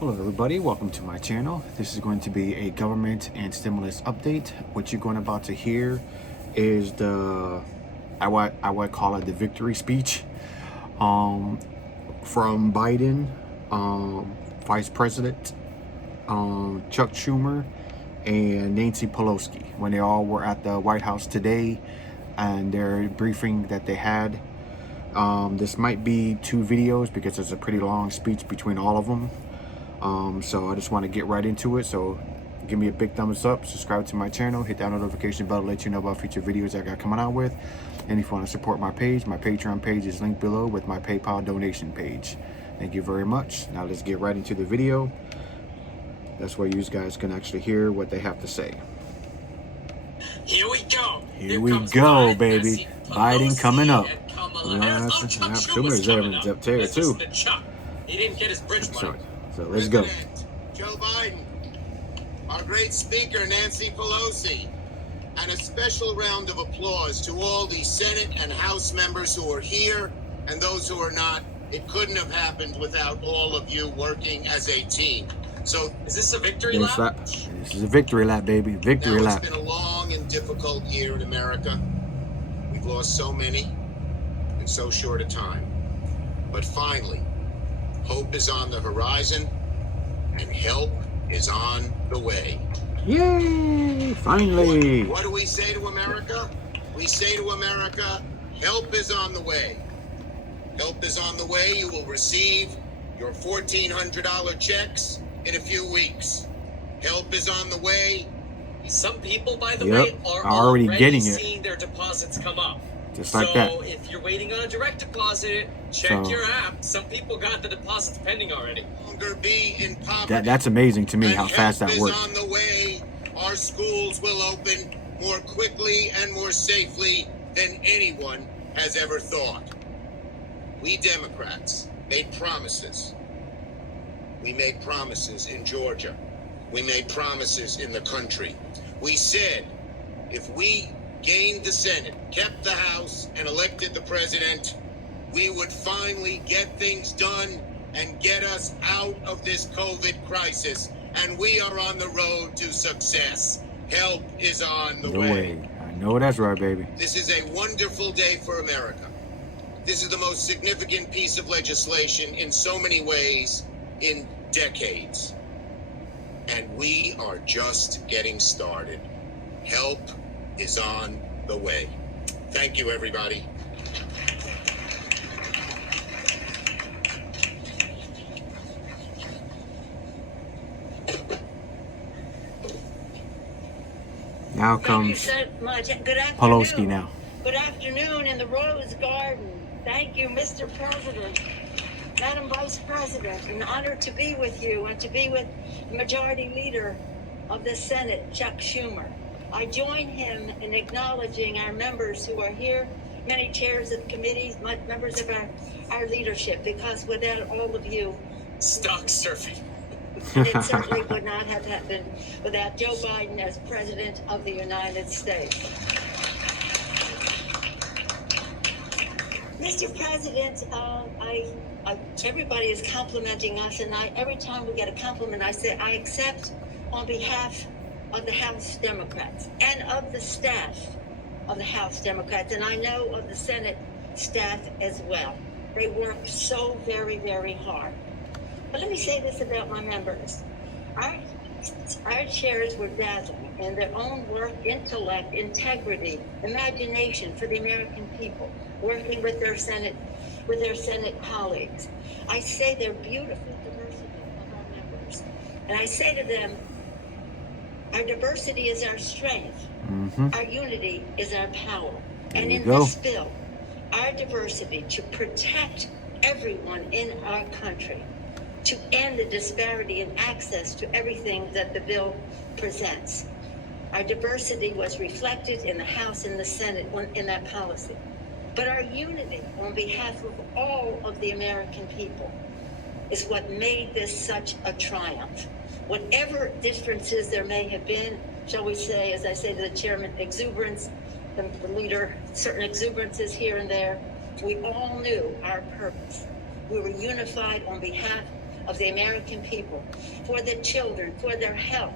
Hello everybody, welcome to my channel. This is going to be a government and stimulus update. What you're about to hear is I would call it the victory speech from Biden, Vice President Chuck Schumer, and Nancy Polowski when they all were at the White House today and their briefing that they had. This might be two videos because it's a pretty long speech between all of them. So I just want to get right into it. So give me a big thumbs up, subscribe to my channel, hit that notification bell to let you know about future videos I got coming out with. And if you want to support my page, my Patreon page is linked below with my PayPal donation page. Thank you very much. Now let's get right into the video. That's where you guys can actually hear what they have to say. Here we go. Here we go, baby. Biden coming up. Schumer is up there too. He didn't get his bridge money. So let's go. Joe Biden, our great speaker Nancy Pelosi, and a special round of applause to all the Senate and House members who are here and those who are not. It couldn't have happened without all of you working as a team. So is this a victory lap? This is a victory lap, baby. Victory lap. It's been a long and difficult year in America. We've lost so many in so short a time. But finally, hope is on the horizon, and help is on the way. Yay! Finally! What do we say to America? We say to America, help is on the way. Help is on the way. You will receive your $1,400 checks in a few weeks. Help is on the way. Some people, by the way, are already getting seeing their deposits come up. Just like that. So if you're waiting on a direct deposit, check your app. Some people got the deposits pending already. Longer be in poverty. That's amazing to me how fast that works. On the way. Our schools will open more quickly and more safely than anyone has ever thought. We Democrats made promises. We made promises in Georgia. We made promises in the country. We said if we gained the Senate, kept the House, and elected the president, we would finally get things done and get us out of this COVID crisis. And we are on the road to success. Help is on the way. I know that's right, baby. This is a wonderful day for America. This is the most significant piece of legislation in so many ways in decades. And we are just getting started. Help is on the way. Thank you, everybody. Now comes Polowski now. Good afternoon in the Rosegarden. Thank you, Mr. President. Madam Vice President, an honor to be with you and to be with the Majority Leader of the Senate, Chuck Schumer. I join him in acknowledging our members who are here, many chairs of committees, members of our leadership, because without all of you, stock surfing. And it certainly would not have happened without Joe Biden as President of the United States. Mr. President, everybody is complimenting us, and every time we get a compliment, I say I accept on behalf of the House Democrats and of the staff of the House Democrats, and I know of the Senate staff as well. They work so very, very hard. But let me say this about my members. Our chairs were dazzling in their own work, intellect, integrity, imagination for the American people, working with their Senate colleagues. I say they're beautiful diversity of our members. And I say to them, our diversity is our strength. Our unity is our power. And in this bill, our diversity to protect everyone in our country, to end the disparity in access to everything that the bill presents. Our diversity was reflected in the House and the Senate in that policy. But our unity on behalf of all of the American people is what made this such a triumph. Whatever differences there may have been, shall we say, as I say to the chairman, exuberance, the leader, certain exuberances here and there, we all knew our purpose. We were unified on behalf of the American people, for the children, for their health,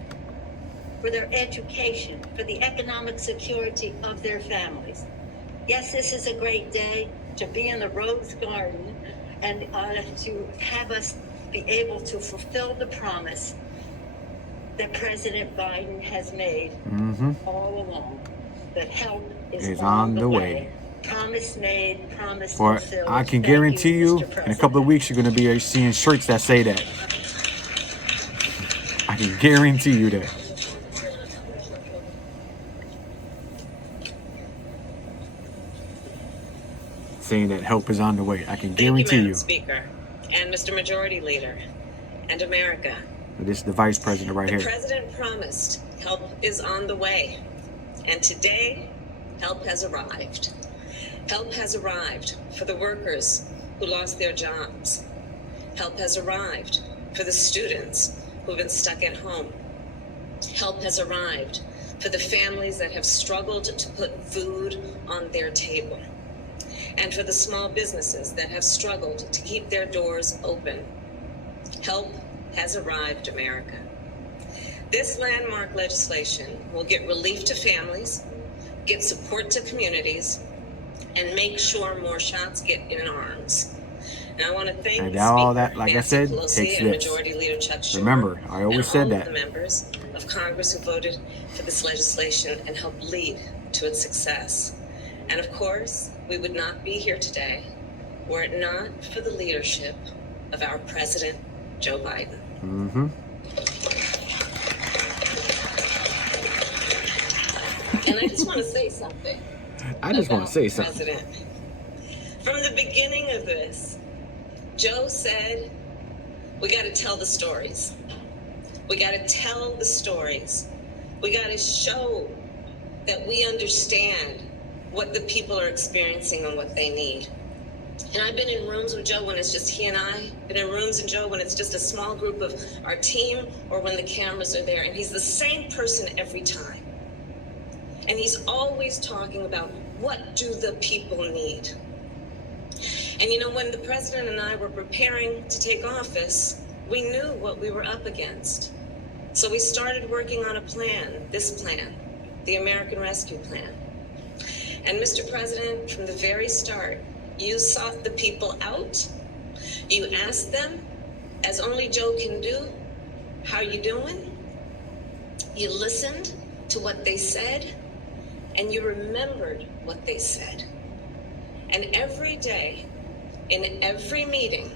for their education, for the economic security of their families. Yes, this is a great day to be in the Rosegarden and to have us be able to fulfill the promise that President Biden has made all along, that help is on the way. Promise made, promise For fulfilled. I can Thank guarantee you, Mr. in a couple of weeks, you're going to be seeing shirts that say that. I can guarantee you that. Saying that help is on the way. I can guarantee you. Madam Speaker, and Mr. Majority Leader, and America. This is the Vice President right The here. President promised help is on the way, and today, help has arrived. Help has arrived for the workers who lost their jobs. Help has arrived for the students who've been stuck at home. Help has arrived for the families that have struggled to put food on their table, and for the small businesses that have struggled to keep their doors open. Help has arrived, America. This landmark legislation will get relief to families, get support to communities, and make sure more shots get in arms. And I want to thank And the all Speaker, that, like I Nancy said, Pelosi, takes and this. Majority Leader Chuck Schumer, Remember, I always and said all that. of the members of Congress who voted for this legislation and helped lead to its success. And of course, we would not be here today were it not for the leadership of our President, Joe Biden. And I just want to say something. I just want about to say the something. President. From the beginning of this, Joe said, we got to tell the stories. We got to tell the stories. We got to show that we understand what the people are experiencing and what they need. And I've been in rooms with Joe when it's just he and I, been in rooms with Joe when it's just a small group of our team or when the cameras are there. And he's the same person every time. And he's always talking about what do the people need. And you know, when the president and I were preparing to take office, we knew what we were up against. So we started working on a plan, this plan, the American Rescue Plan. And Mr. President, from the very start, you sought the people out. You asked them, as only Joe can do, how you doing? You listened to what they said, and you remembered what they said. And every day, in every meeting,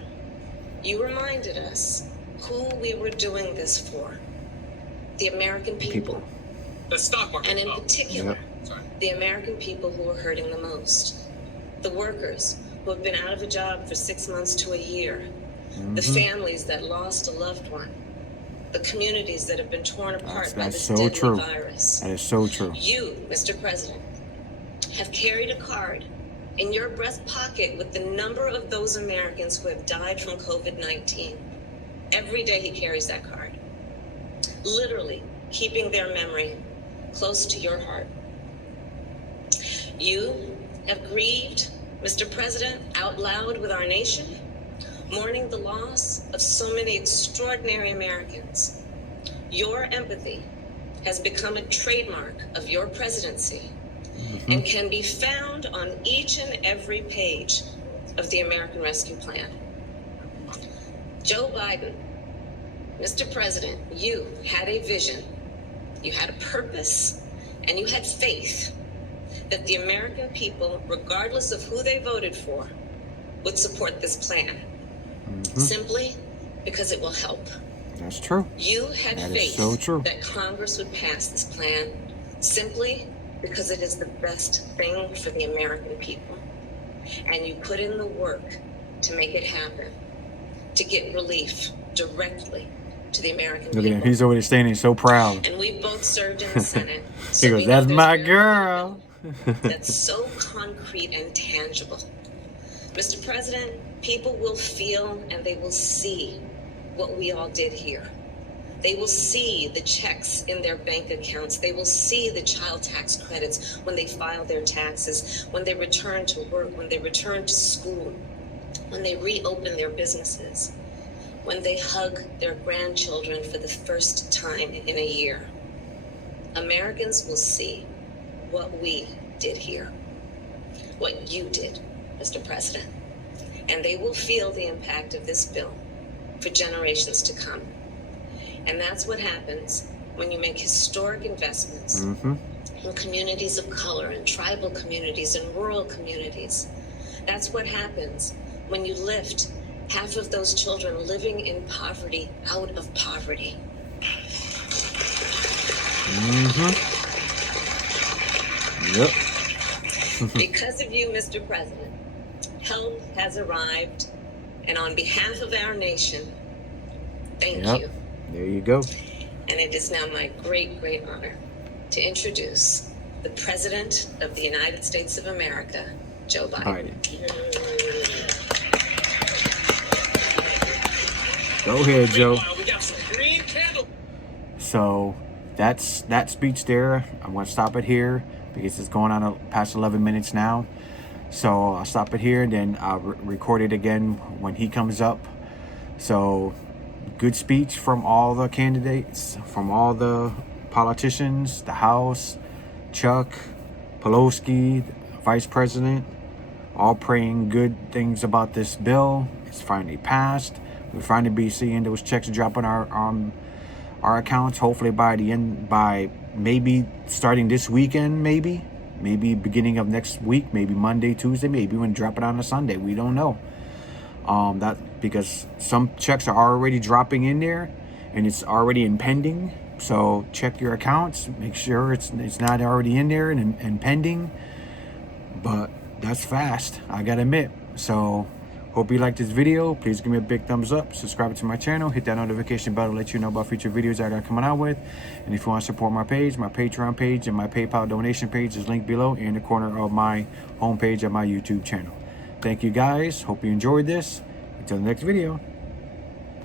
you reminded us who we were doing this for. The American people. The stock market. And in particular, Sorry. the American people who are hurting the most. The workers who have been out of a job for 6 months to a year. The families that lost a loved one. The communities that have been torn apart by this so deadly true. virus. That is so true. You, Mr. President, have carried a card in your breast pocket with the number of those Americans who have died from COVID-19. Every day he carries that card. Literally keeping their memory close to your heart. You have grieved, Mr. President, out loud with our nation, mourning the loss of so many extraordinary Americans. Your empathy has become a trademark of your presidency and can be found on each and every page of the American Rescue Plan. Joe Biden, Mr. President, you had a vision, you had a purpose, and you had faith that the American people, regardless of who they voted for, would support this plan. Simply because it will help. That's true. You had That is faith so true. that Congress would pass this plan simply because it is the best thing for the American people. And you put in the work to make it happen, to get relief directly to the American Look at people. him. He's over there standing so proud. And we both served in the Senate. He so goes, we know that's there's my very girl. little that's so concrete and tangible. Mr. President, people will feel and they will see what we all did here. They will see the checks in their bank accounts. They will see the child tax credits when they file their taxes, when they return to work, when they return to school, when they reopen their businesses, when when they hug their grandchildren for the first time in a year. Americans will see what we did here, what you did, Mr. President, and they will feel the impact of this bill for generations to come. And that's what happens when you make historic investments in communities of color, and tribal communities, and rural communities. That's what happens when you lift half of those children living in poverty out of poverty. Yep. Because of you, Mr. President, help has arrived, and on behalf of our nation, thank you. There you go. And it is now my great, great honor to introduce the President of the United States of America, Joe Biden. Go ahead, Joe. We got some green candle. So that's that speech there. I'm going to stop it here because it's going on past 11 minutes now. So I'll stop it here, and then I'll record it again when he comes up. So good speech from all the candidates, from all the politicians, the House, Chuck, Polowski, Vice President, all praying good things about this bill. It's finally passed. We're finally be seeing those checks drop on our accounts. Hopefully by the end, by maybe starting this weekend, maybe beginning of next week, maybe Monday, Tuesday, maybe even drop it on a Sunday. We don't know. That because some checks are already dropping in there, and it's already impending. So check your accounts, make sure it's not already in there and pending. But that's fast, I gotta admit. So hope you like this video. Please give me a big thumbs up, subscribe to my channel, hit that notification bell to let you know about future videos I got coming out with. And if you want to support my page, my Patreon page and my PayPal donation page is linked below in the corner of my homepage of my YouTube channel. Thank you guys, hope you enjoyed this. Until the next video.